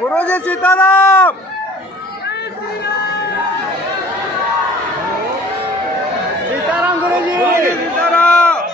गुरुजी सीताराम। सीताराम गुरुजी सीताराम।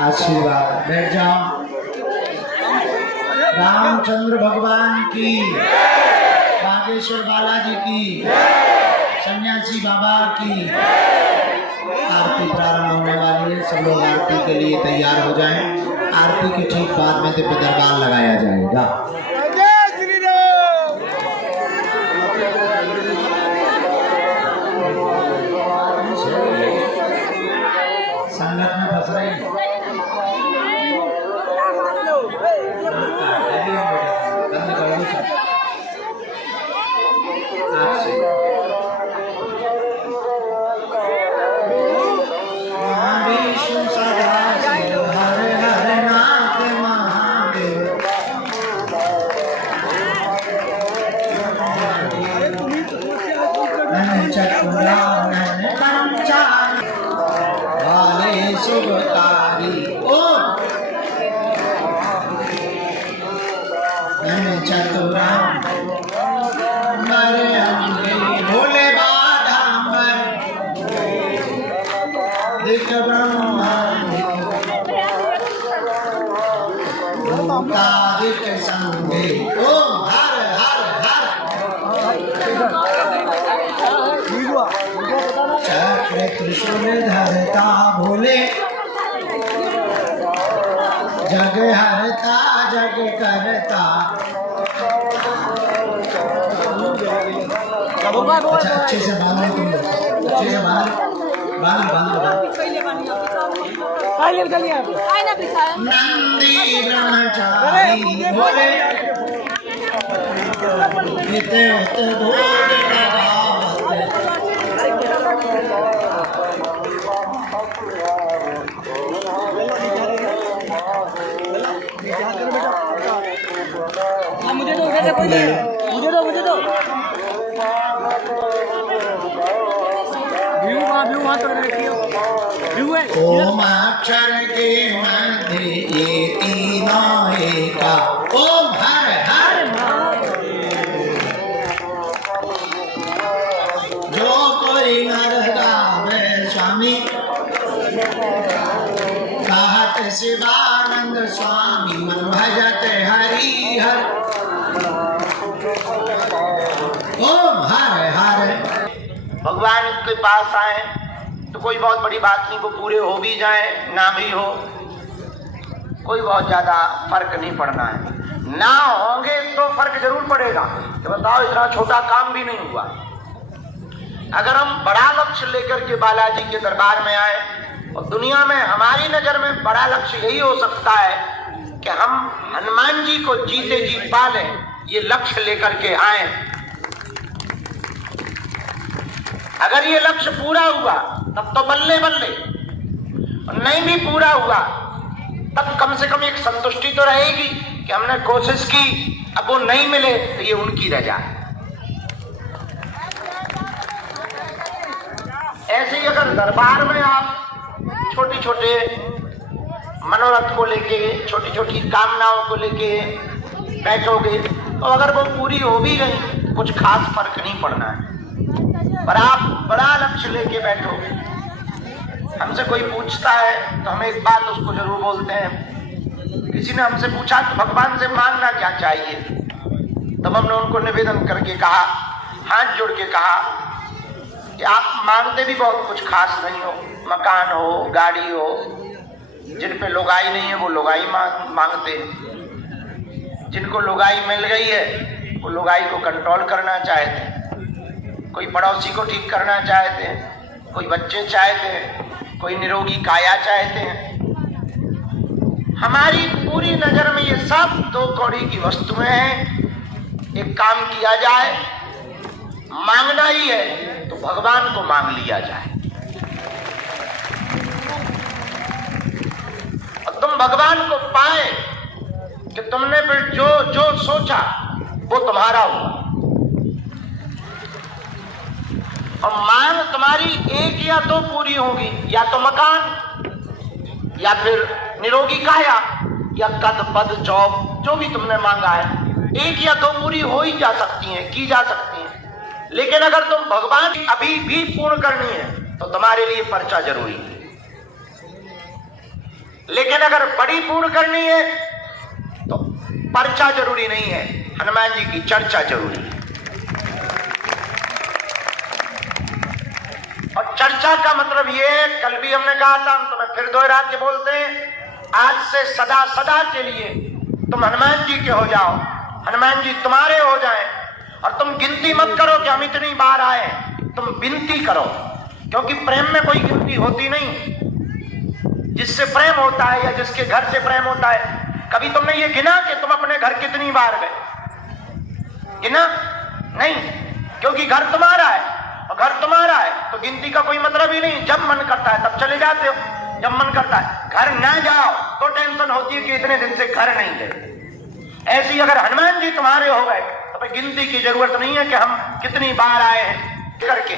आशीर्वाद बैठ जाओ। रामचंद्र भगवान की, बागेश्वर बालाजी की, सन्यासी बाबा की। आरती प्रारंभ होने वाली है, सब लोग आरती के लिए तैयार हो जाएं। आरती के ठीक बाद में दिव्य दरबार लगाया जाएगा। संगत में फंस रहे हैं। चक्र त्रिशूल धरता भोले, जग हरता जग करता। अच्छा अच्छे से बांधो तुम लोग, अच्छे से नंदी ब्रह्मचारी भोले मुझे दो व्यू वहाँ तक रखियो। व्यू है ओम अक्षर के मध्य ये तीनों एका। ओम हर हर जो कोई नर गावे स्वामी कहत शिवा आनंद स्वामी मन भजत हरि हर। ओम हर हर। भगवान के पास आए तो कोई बहुत बड़ी बात नहीं, वो पूरे हो भी जाए ना भी हो, कोई बहुत ज्यादा फर्क नहीं पड़ना है। ना होंगे तो फर्क जरूर पड़ेगा कि बताओ इतना छोटा काम भी नहीं हुआ। अगर हम बड़ा लक्ष्य लेकर के बालाजी के दरबार में आए, और दुनिया में हमारी नजर में बड़ा लक्ष्य यही हो सकता है कि हम हनुमान जी को जीते जी पा लें, ये लक्ष्य लेकर के आए। अगर ये लक्ष्य पूरा हुआ तब तो बल्ले बल्ले, और नहीं भी पूरा हुआ तब कम से कम एक संतुष्टि तो रहेगी कि हमने कोशिश की, अब वो नहीं मिले तो ये उनकी रजा। ऐसे ही अगर दरबार में आप छोटे छोटे मनोरथ को लेके, छोटी छोटी कामनाओं को लेके बैठोगे, तो अगर वो पूरी हो भी गई कुछ खास फर्क नहीं पड़ना है। पर आप बड़ा लक्ष्य लेके बैठोगे, हमसे कोई पूछता है तो हम एक बात उसको जरूर बोलते हैं। किसी ने हमसे पूछा तो भगवान से मांगना क्या चाहिए, तब हमने उनको निवेदन करके कहा, हाथ जोड़ के कहा कि आप मांगते भी बहुत कुछ खास नहीं हो, मकान हो, गाड़ी हो, जिन पे लुगाई नहीं है वो लुगाई मांगते हैं, जिनको लुगाई मिल गई है वो लुगाई को कंट्रोल करना चाहते हैं, कोई पड़ोसी को ठीक करना चाहते हैं, कोई बच्चे चाहते हैं, कोई निरोगी काया चाहते हैं। हमारी पूरी नजर में ये सब दो कौड़ी की वस्तुएं हैं। एक काम किया जाए, मांगना ही है तो भगवान को मांग लिया जाए, और तुम भगवान को पाए कि तुमने फिर जो जो सोचा वो तुम्हारा हुआ। और मांग तुम्हारी एक या दो पूरी होगी, या तो मकान, या फिर निरोगी काया, या कद पद जॉब, जो भी तुमने मांगा है, एक या दो पूरी हो ही जा सकती हैं, की जा सकती हैं। लेकिन अगर तुम भगवान की अभी भी पूर्ण करनी है तो तुम्हारे लिए पर्चा जरूरी है। लेकिन अगर बड़ी पूर्ण करनी है तो पर्चा जरूरी नहीं है, हनुमान जी की चर्चा जरूरी है। और चर्चा का मतलब ये है, कल भी हमने कहा था, हम तुम्हें फिर दोहरा के बोलते हैं, आज से सदा सदा के लिए तुम हनुमान जी के हो जाओ, हनुमान जी तुम्हारे हो जाएं। और तुम गिनती मत करो कि हम इतनी बार आए, तुम विनती करो, क्योंकि प्रेम में कोई गिनती होती नहीं। जिससे प्रेम होता है या जिसके घर से प्रेम होता है, कभी तुमने ये गिना कि तुम अपने घर कितनी बार गए? गिना नहीं, क्योंकि घर तुम्हारा है, और घर तुम्हारा है तो गिनती का कोई मतलब ही नहीं। जब मन करता है तब चले जाते हो, जब मन करता है। घर ना जाओ तो टेंशन होती है कि इतने दिन से घर नहीं गए। ऐसी अगर हनुमान जी तुम्हारे हो गए तो फिर गिनती की जरूरत नहीं है कि हम कितनी बार आए हैं करके।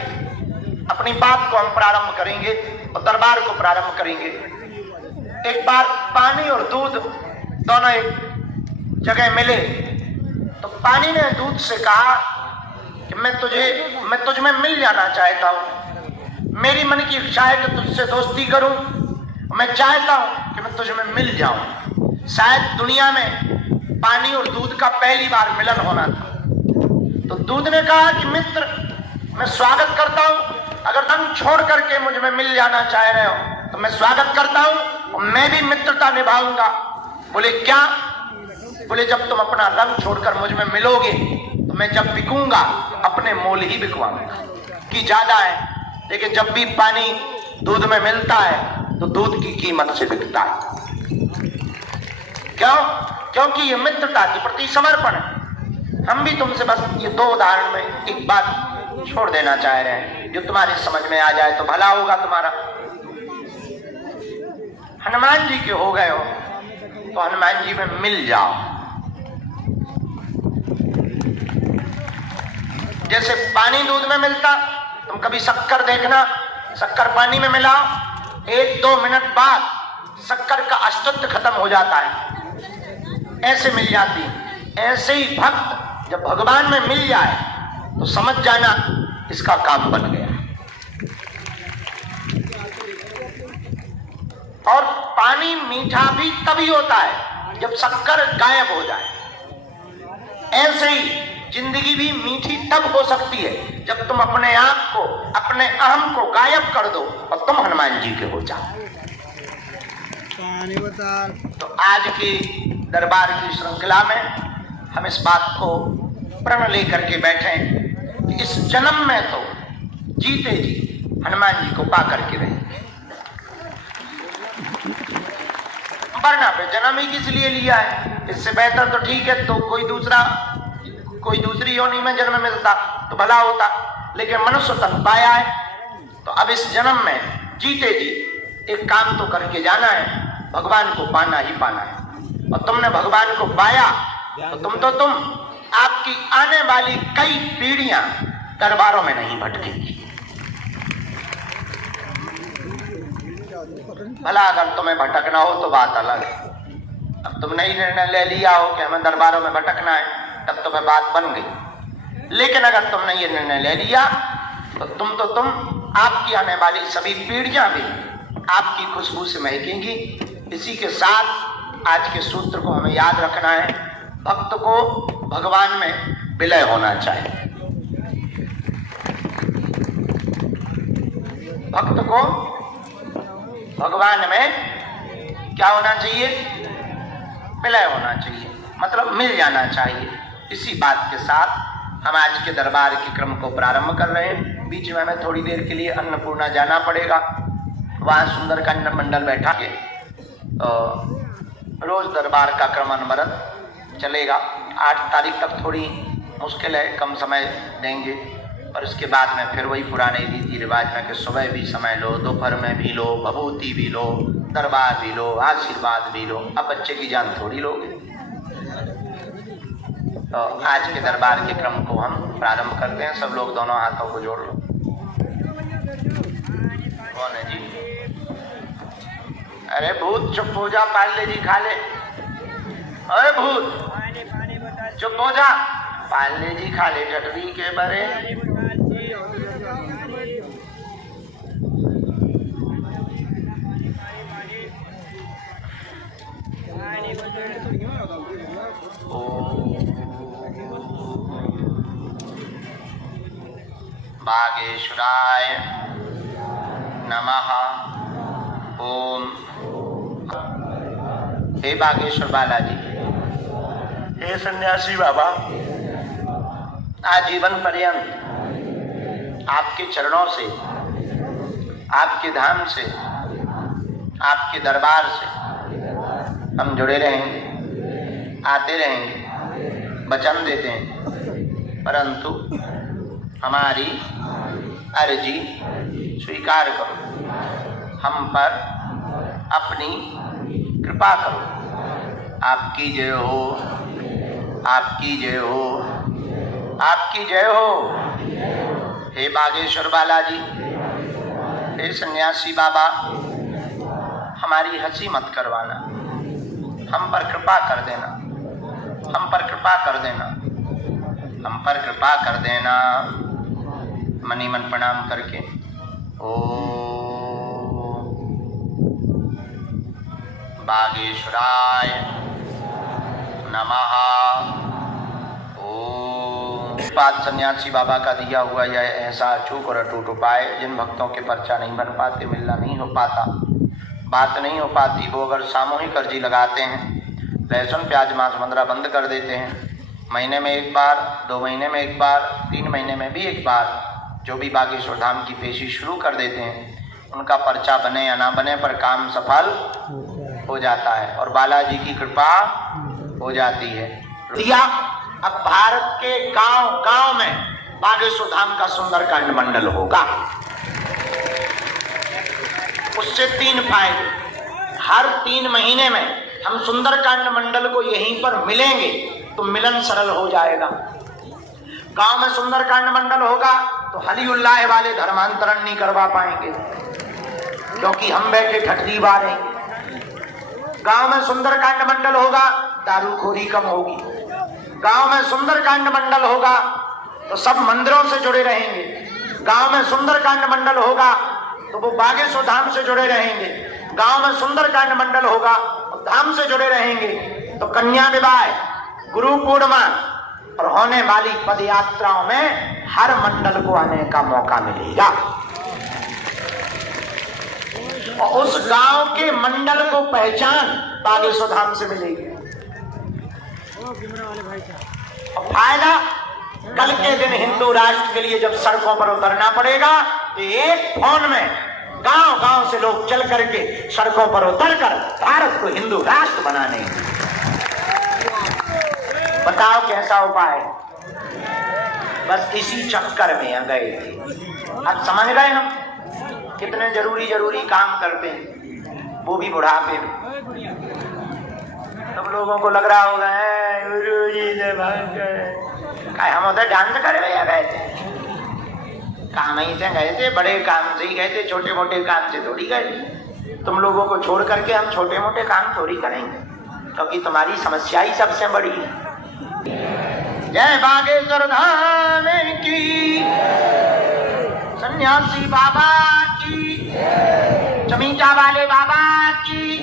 अपनी बात को हम प्रारंभ करेंगे और दरबार को प्रारंभ करेंगे। एक बार पानी और दूध दोनों एक जगह मिले तो पानी ने दूध से कहा कि मैं तुझ में मिल जाना चाहता हूं, मेरी मन की इच्छा है कि तुझसे दोस्ती करूं, मैं चाहता हूं कि मैं तुझ में मिल जाऊं। शायद दुनिया में पानी और दूध का पहली बार मिलन होना था। तो दूध ने कहा कि मित्र, मैं स्वागत करता हूं, अगर तुम छोड़ करके मुझ में मिल जाना चाह रहे हो तो मैं स्वागत करता हूं और मैं भी मित्रता निभाऊंगा। बोले क्या? बोले जब तुम अपना रंग छोड़कर मुझ में मिलोगे तो मैं जब बिकूंगा अपने मोल ही बिकवाऊंगा, कि ज्यादा है। लेकिन जब भी पानी दूध में मिलता है तो दूध की कीमत से बिकता है। क्यों? क्योंकि ये मित्रता के प्रति समर्पण है। हम भी तुमसे बस ये दो उदाहरण में एक बात छोड़ देना चाह रहे हैं, जो तुम्हारी समझ में आ जाए तो भला होगा तुम्हारा। हनुमान जी के हो गए हो तो हनुमान जी में मिल जाओ। जैसे पानी दूध में मिलता, तुम कभी शक्कर देखना, शक्कर पानी में मिलाओ, 1-2 मिनट बाद शक्कर का अस्तित्व खत्म हो जाता है, ऐसे मिल जाती। ऐसे ही भक्त जब भगवान में मिल जाए तो समझ जाना इसका काम बन गया। और पानी मीठा भी तभी होता है जब शक्कर गायब हो जाए। ऐसे ही जिंदगी भी मीठी तब हो सकती है जब तुम अपने आप को, अपने अहम को गायब कर दो और तुम हनुमान जी के हो जाओ। तो आज की दरबार की श्रृंखला में हम इस बात को प्रण लेकर के बैठे कि इस जन्म में तो जीते जी हनुमान जी को पा करके रहेंगे, वरना पे जन्म ही किस लिए लिया है। इससे बेहतर तो ठीक है तो कोई दूसरी योनि में जन्म मिलता तो भला होता, लेकिन मनुष्य तन पाया है तो अब इस जन्म में जीते जी एक काम तो करके जाना है, भगवान को पाना ही पाना है। और तुमने भगवान को पाया तो तुम आपकी आने वाली कई पीढ़ियां दरबारों में नहीं भटकेंगी। भला अगर तुम्हें भटकना हो तो बात अलग है। अब तुमने ही निर्णय ले लिया हो कि हमें दरबारों में भटकना है, तब तो फिर बात बन गई। लेकिन अगर तुमने ये निर्णय ले लिया तो तुम आपकी आने वाली सभी पीढ़ियां भी आपकी खुशबू से महकेंगी। इसी के साथ आज के सूत्र को हमें याद रखना है, भक्त को भगवान में विलय होना चाहिए। भक्त को भगवान में क्या होना चाहिए? विलय होना चाहिए, मतलब मिल जाना चाहिए। इसी बात के साथ हम आज के दरबार के क्रम को प्रारंभ कर रहे हैं। बीच में हमें थोड़ी देर के लिए अन्नपूर्णा जाना पड़ेगा, वहां सुंदरकांड मंडल बैठा के रोज दरबार का क्रम अनवरत चलेगा। 8 तारीख तक थोड़ी मुश्किल है, कम समय देंगे और इसके बाद में फिर वही पुराने रीति रिवाज में कि सुबह भी समय लो, दोपहर में भी लो, भभूति भी लो, दरबार भी लो, आशीर्वाद भी लो। अब बच्चे की जान थोड़ी लोगे। तो आज के दरबार के क्रम को हम प्रारंभ करते हैं। सब लोग दोनों हाथों को जोड़ लो। कौन है जी? अरे भूत चुप हो जा, पाले जी खा ले। अरे भूत चुप हो जा, पाले जी खा ले चटनी के बरे। बागेश्वराय नमः। ओम। हे बागेश्वर बालाजी, हे सन्यासी बाबा, आजीवन पर्यंत आपके चरणों से, आपके धाम से, आपके दरबार से हम जुड़े रहेंगे, आते रहेंगे, वचन देते हैं। परंतु हमारी अर्जी स्वीकार करो, हम पर अपनी कृपा करो। आपकी जय हो, आपकी जय हो, आपकी जय हो। हे बागेश्वर बालाजी, हे सन्यासी बाबा, हमारी हंसी मत करवाना, हम पर कृपा कर देना, हम पर कृपा कर देना, हम पर कृपा कर देना। मनी मन प्रणाम करके बागेश्वराय नमः। बात सन्यासी बाबा का दिया हुआ यह ऐसा अचूक और अटूट उपाय, जिन भक्तों के पर्चा नहीं बन पाते, मिलना नहीं हो पाता, बात नहीं हो पाती, वो अगर सामूहिक अर्जी लगाते हैं, लहसुन प्याज मांस मंद्रा बंद कर देते हैं, महीने में एक बार, 2 महीने में एक बार, 3 महीने में भी एक बार, जो भी बागेश्वर धाम की पेशी शुरू कर देते हैं, उनका पर्चा बने या ना बने पर काम सफल हो जाता है और बालाजी की कृपा हो जाती है। अब भारत के गांव गांव में बागेश्वर धाम का सुंदरकांड मंडल होगा। उससे 3 फायदे। हर 3 महीने में हम सुंदरकांड मंडल को यहीं पर मिलेंगे तो मिलन सरल हो जाएगा। गांव में सुंदरकांड मंडल होगा तो हली उल्लाह वाले धर्मांतरण नहीं करवा पाएंगे, क्योंकि हम बैठे ठटरी बारेंगे। गांव में सुंदरकांड मंडल होगा, दारूखोरी कम होगी। गांव में सुंदरकांड मंडल होगा तो सब मंदिरों से जुड़े रहेंगे। गांव में सुंदरकांड मंडल होगा तो वो बागेश्वर धाम से जुड़े रहेंगे। गांव में सुंदरकांड मंडल होगा, धाम से जुड़े रहेंगे। तो कन्या विवाह, गुरु पूर्णिमा और होने वाली पद यात्राओं में हर मंडल को आने का मौका मिलेगा। और उस गांव के मंडल को पहचान बागेश्वर धाम से मिलेगी। और फायदा, कल के दिन हिंदू राष्ट्र के लिए जब सड़कों पर उतरना पड़ेगा तो एक फोन में गांव गांव से लोग चल करके सड़कों पर उतरकर भारत को हिंदू राष्ट्र बनाने। बताओ कैसा उपाय? बस इसी चक्कर में गए थे। अब समझ गए हम कितने जरूरी काम करते हैं, वो भी बुढ़ापे में। सब लोगों को लग रहा होगा गुरुजी से भाग गए। हम उधर डांस करे भैया गए थे, काम ही से गए थे, बड़े काम से ही गए थे, छोटे मोटे काम से थोड़ी गए थे। तुम लोगों को छोड़ करके हम छोटे मोटे काम थोड़ी करेंगे, क्योंकि तुम्हारी समस्या ही सबसे बड़ी है। जय बागेश्वर धाम की, सन्यासी बाबा की, चमीचा वाले बाबा की,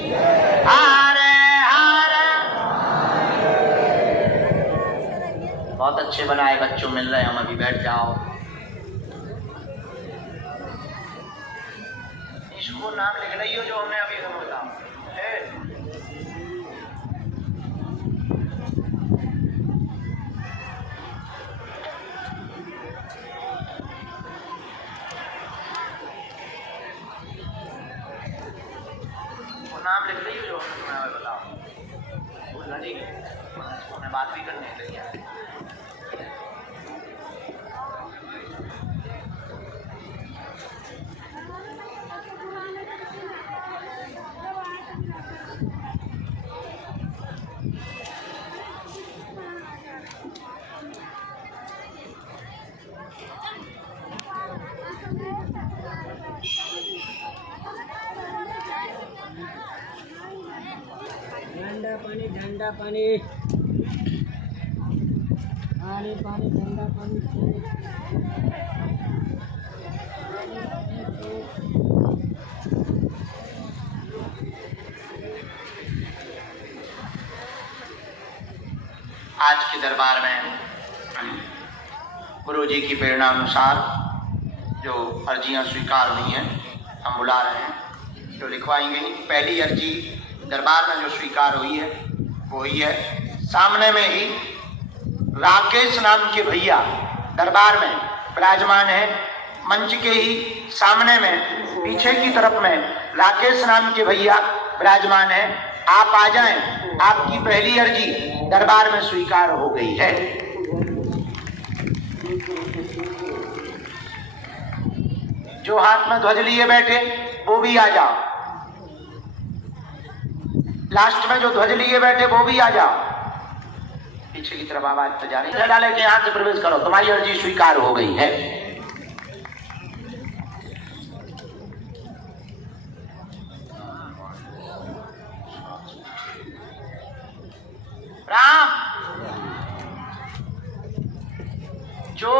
हरे हरे। बहुत अच्छे बनाए, बच्चों मिल रहे हैं, हम अभी बैठ जाओ। इसको नाम लिख रही हो जो हमने अभी बोला। नाम लिख रही हो जो हमने बताओ। बोलना जी, मैं बात भी करने के लिए ठंडा पानी, पानी पानी ठंडा पानी। आज के दरबार में गुरु जी की प्रेरणा अनुसार जो अर्जियां स्वीकार हुई हैं हम बुला रहे हैं, जो लिखवाई गई। पहली अर्जी दरबार में जो स्वीकार हुई है वो ही है। सामने में ही राकेश नाम के भैया दरबार में विराजमान है। मंच के ही सामने में पीछे की तरफ में राकेश नाम के भैया विराजमान है। आप आ जाएं, आपकी पहली अर्जी दरबार में स्वीकार हो गई है। जो हाथ में ध्वज लिए बैठे वो भी आ जाओ। लास्ट में जो ध्वज लिए बैठे वो भी आ जाओ। पीछे की तरफ आवाज तो जा रही है, डाले के यहाँ से प्रवेश करो, तुम्हारी अर्जी स्वीकार हो गई है। राम, जो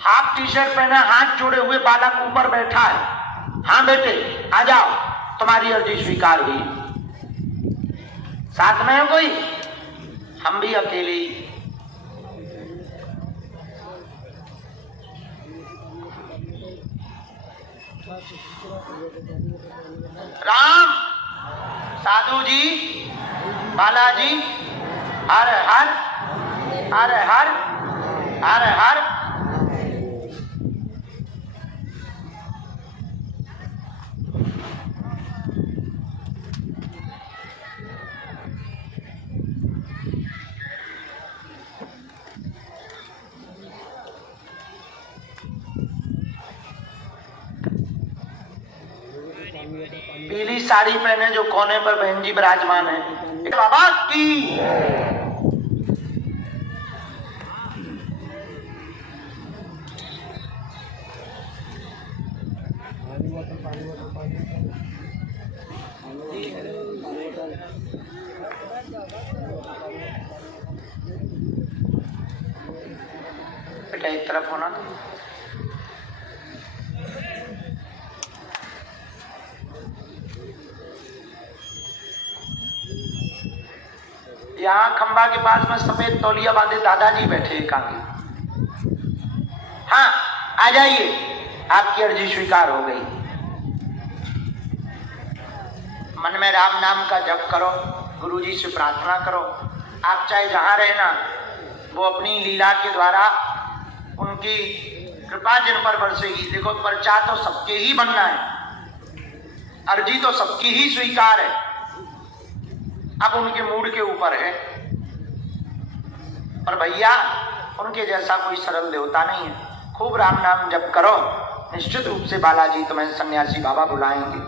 हाफ टी शर्ट पहना हाथ जोड़े हुए बालक ऊपर बैठा है, हाँ बेटे आ जाओ, तुम्हारी अर्जी स्वीकार हुई। साथ में हो कोई? हम भी अकेले ही। राम, साधु जी, बालाजी, हर हर हर हर हर हर। पीली साड़ी पहने जो कोने पर बहन जी विराजमान है, बाबा की। बेटा एक तरफ होना। यहाँ खंबा के पास में सफेद तौलिया बांधे दादाजी बैठे एक आगे। हाँ आ जाइए, आपकी अर्जी स्वीकार हो गई। मन में राम नाम का जप करो, गुरुजी से प्रार्थना करो। आप चाहे जहां रहना, वो अपनी लीला के द्वारा उनकी कृपा जिन पर बरसेगी। देखो पर्चा तो सबके ही बनना है, अर्जी तो सबकी ही स्वीकार है, अब उनके मूड के ऊपर है। पर भैया उनके जैसा कोई सरल देवता नहीं है। खूब राम नाम जप करो, निश्चित रूप से बालाजी तुम्हें सन्यासी बाबा बुलाएंगे।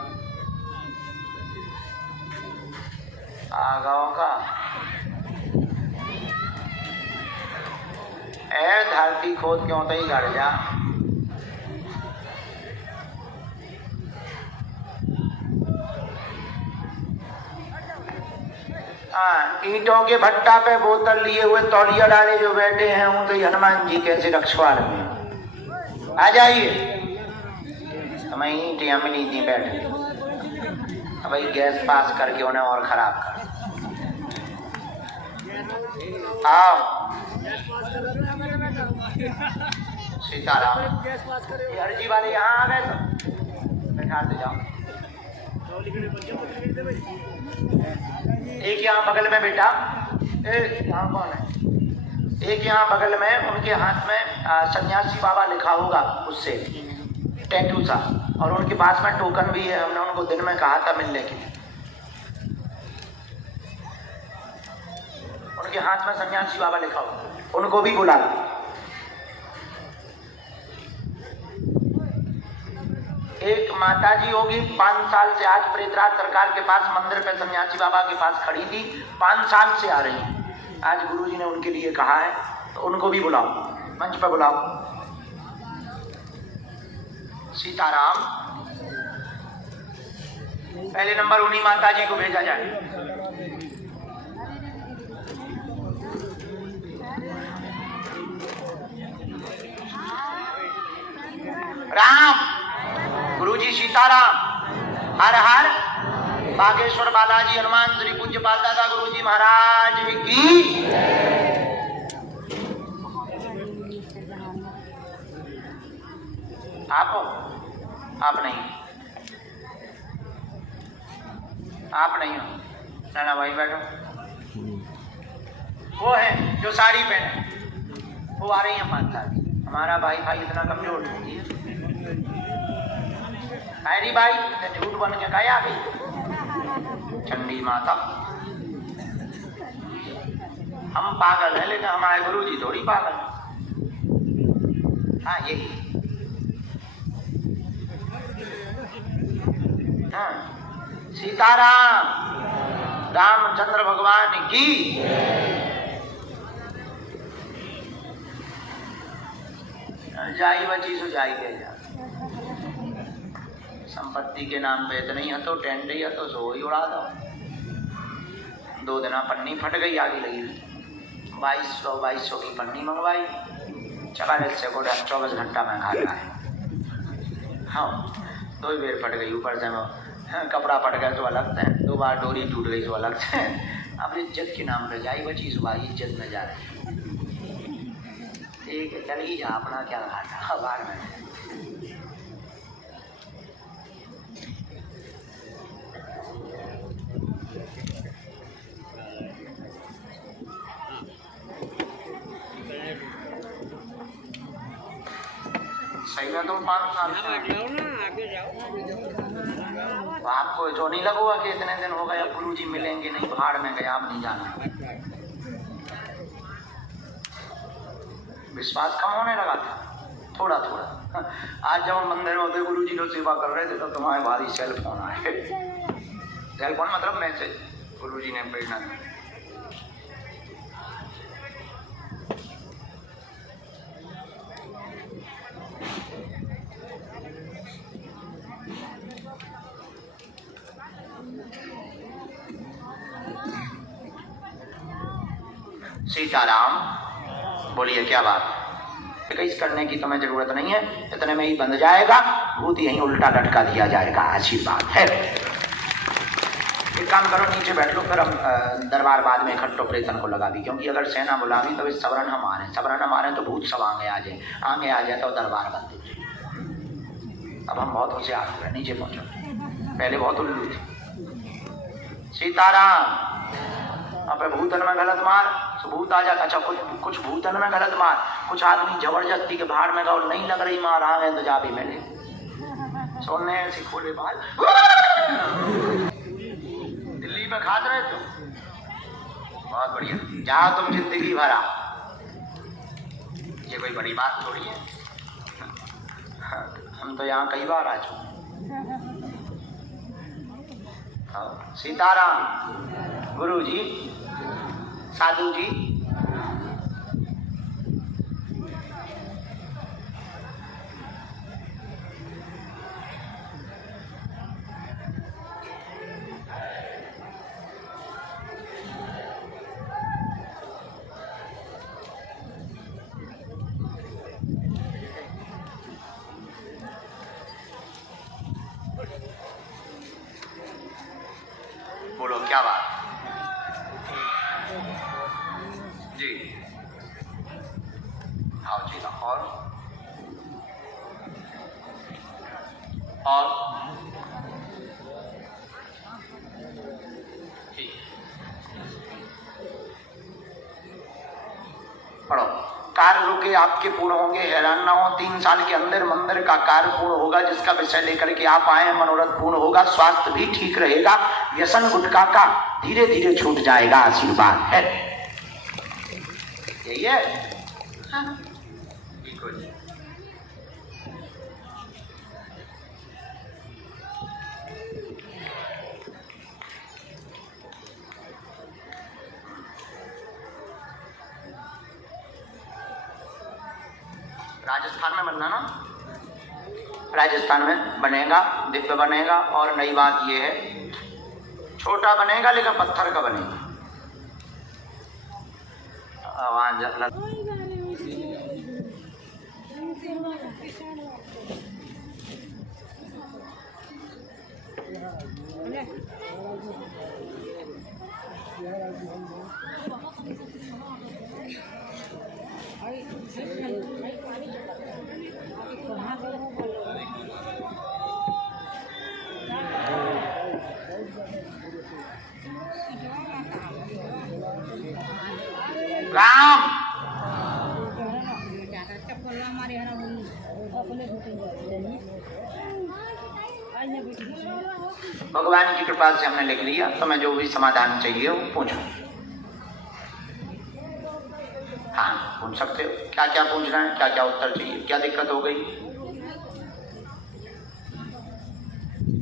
गाँव का ऐ धरती खोद क्यों तो ही गड़ जा। ईंटों के भट्टा पे बोतल लिए हुए तौलिया डाले जो बैठे हैं, वो तो हनुमान जी कैसे रखवाड़ में। आ जाइए, हमें ईंटियां मिली थी बैठे, भाई गैस पास करके उन्हें और खराब कर। आओ सीताराम। अर्जी वाले यहाँ आ गए तो बैठा दे जाओ। एक यहाँ बगल में बेटा, यहाँ कौन है? एक यहाँ बगल में, उनके हाथ में सन्यासी बाबा लिखा होगा, उससे टैटू सा, और उनके पास में टोकन भी है। हमने उनको दिन में कहा था मिलने के लिए। उनके हाथ में सन्यासी बाबा लिखा होगा, उनको भी बुला लो। एक माताजी होगी 5 साल से आज प्रेतराज सरकार के पास मंदिर पे सन्यासी बाबा के पास खड़ी थी, 5 साल से आ रही है। आज गुरुजी ने उनके लिए कहा है, तो उनको भी बुलाओ, मंच पर बुलाओ। सीताराम। पहले नंबर उन्हीं माताजी को भेजा जाए। राम। गुरुजी सीताराम। हर हर बागेश्वर बालाजी हनुमान श्री पूज्य पाद दादा गुरुजी महाराज की। आप हो? आप नहीं, आप नहीं हो। नाना भाई बैठो। वो है जो साड़ी पहने, वो आ रही है माता। हमारा भाई इतना कमजोर नहीं है। अरे भाई झूठ बन के कहा आ गई चंडी माता। हम पागल है, लेकिन हमारे गुरुजी थोड़ी पागल। हाँ यही। हाँ सीताराम। रामचंद्र भगवान की। जाई बची सो जाई गए जा। संपत्ति के नाम पे इतने ही हतो, टेंट ही हतो, सो ही उड़ा दो। 2 दिन पन्नी फट गई, आगे लगी 2200 की पन्नी मंगवाई। चला जैसे को 24 घंटा में खाता है। हाँ 2 बेर फट गई, ऊपर से कपड़ा फट गया तो अलग से, 2 बार डोरी टूट गई तो अलग से। अब इज्जत के नाम पे जाई बची सुबह इज्जत में जा रही। ठीक है चल ही जा, अपना क्या घाटा बाहर में। सही में तुम 5 साल आपको जो नहीं लगोगा कि इतने दिन हो गए गुरुजी मिलेंगे नहीं, भाड़ में गया, आप नहीं जाना। विश्वास कम होने लगा था थोड़ा थोड़ा। आज जब हम मंदिर में होते गुरुजी लोग सेवा कर रहे थे तो तुम्हारे भारी सेल फोन आए। सेल फोन मतलब मैसेज गुरुजी ने भेजना था। सीताराम। बोलिए क्या बात। कहीं करने की तुम्हें जरूरत नहीं है, इतने में ही बंध जाएगा, भूत यहीं उल्टा लटका दिया जाएगा। आशीर्वाद है। एक काम करो, नीचे बैठ लो, फिर हम दरबार बाद में खट्टो प्रेतन को लगा दी, क्योंकि अगर सेना बुलावी तो इस सबरन हमारे तो भूत सब आगे आ जाए तो दरबार बंद हो जाए। अब हम बहुत होशियार हो गए, नीचे पहुंचो, पहले बहुत उल्लू थे। सीताराम। अब भूतन में गलत मार, भूत आ जाता। अच्छा, कुछ भूतन में गलत मार, कुछ आदमी जबरदस्ती के भाड़ में गौर नहीं लग रही मार, आ गए तो जा भी मिले, सोने ऐसी खोले बाल। दिल्ली में खाते रहे तो बहुत बढ़िया, जाओ तुम जिंदगी भरा, ये कोई बड़ी बात थोड़ी है। हम तो यहाँ कई बार आ चुके। सीताराम। गुरु जी, साधु जी, बोलो क्या बात जी। आओ जी। और ठीक, पढ़ो। कार्य रुके आपके पूर्ण होंगे, हैरान ना हो। 3 साल के अंदर मंदिर का कार्य पूर्ण होगा, जिसका विषय लेकर के आप आए, मनोरथ पूर्ण होगा, स्वास्थ्य भी ठीक रहेगा, व्यसन गुटखा का धीरे धीरे छूट जाएगा। आशीर्वाद है। यही है। बिल्कुल। राजस्थान में बनना ना, राजस्थान में बनेगा, दिव्य बनेगा। और नई बात यह है, छोटा बनेगा लेकिन पत्थर का बनेगा। राम। भगवान की कृपा से हमने लिख लिया, तो मैं जो भी समाधान चाहिए वो पूछो। हाँ, पूछ सकते हो। क्या क्या पूछना है, क्या क्या उत्तर चाहिए, क्या दिक्कत हो गई?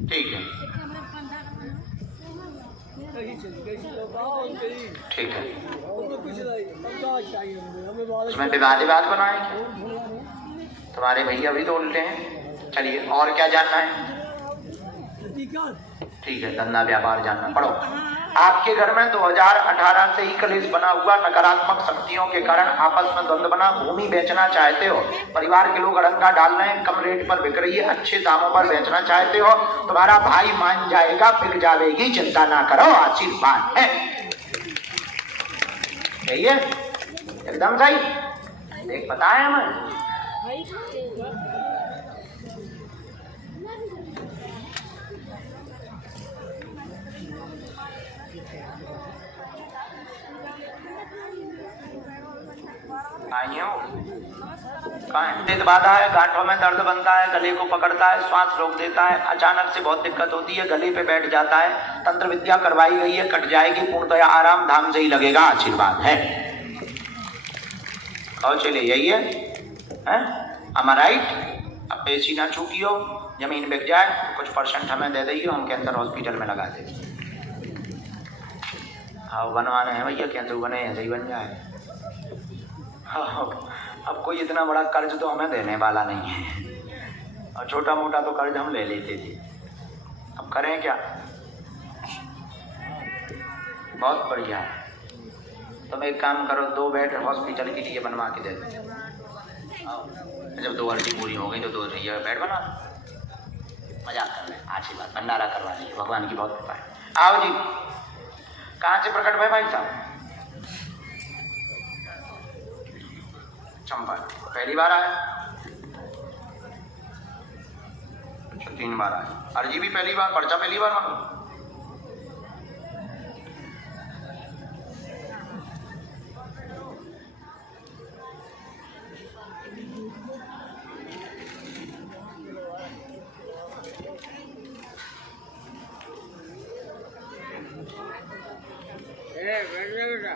ठीक है, ठीक है। उसमें विवाद बनाए क्या? तुम्हारे भैया भी तो उल्टे हैं। चलिए, और क्या जानना है? ठीक है, धंधा व्यापार जानना। पढ़ो। आपके घर में 2018 से ही कलेश बना हुआ, नकारात्मक शक्तियों के कारण आपस में द्वंद्व बना, भूमि बेचना चाहते हो, परिवार के लोग अड़ंगा डाल रहे हैं, कम रेट पर बिक रही है, अच्छे दामों पर बेचना चाहते हो, तुम्हारा भाई मान जाएगा, बिक जाएगी, चिंता ना करो। आशीर्वाद है। यही है, एकदम सही। देख, पता है हमें। बाधा है, गांठों में दर्द बनता है, गले को पकड़ता है, श्वास रोक देता है, अचानक से बहुत दिक्कत होती है, गले पे बैठ जाता है, तंत्र विद्या करवाई गई है, कट जाएगी, पूर्णतया आराम धाम से ही लगेगा। आशीर्वाद है। और चलिए, यही है। am I right? अब पैसी ना चूकियो, जमीन बिक जाए, कुछ परसेंट हमें दे दीजिए, हम कैंसर हॉस्पिटल में लगा देंगे। हाँ, बनवाने हैं भैया, कैंसर बने ऐसे ही बन जाए। अब कोई इतना बड़ा कर्ज तो हमें देने वाला नहीं है, और छोटा मोटा तो कर्ज हम ले लेते थे। अब करें क्या? बहुत बढ़िया है। तुम एक काम करो, 2 बेड हॉस्पिटल के लिए बनवा के दे दो। आओ। जब 2 अर्जी पूरी हो गई तो 2 भैया बैठ बना मजाक कर रहे हैं। आशीर्वाद भंडारा करवा लीजिए, भगवान की बहुत कृपा है। आओ जी, कहाँ से प्रकट हुए भाई साहब? चंपा। पहली बार आया? अच्छा 3 बार आया। अर्जी भी पहली बार, पर्चा पहली बार मांगो। बैठ जा बेटा।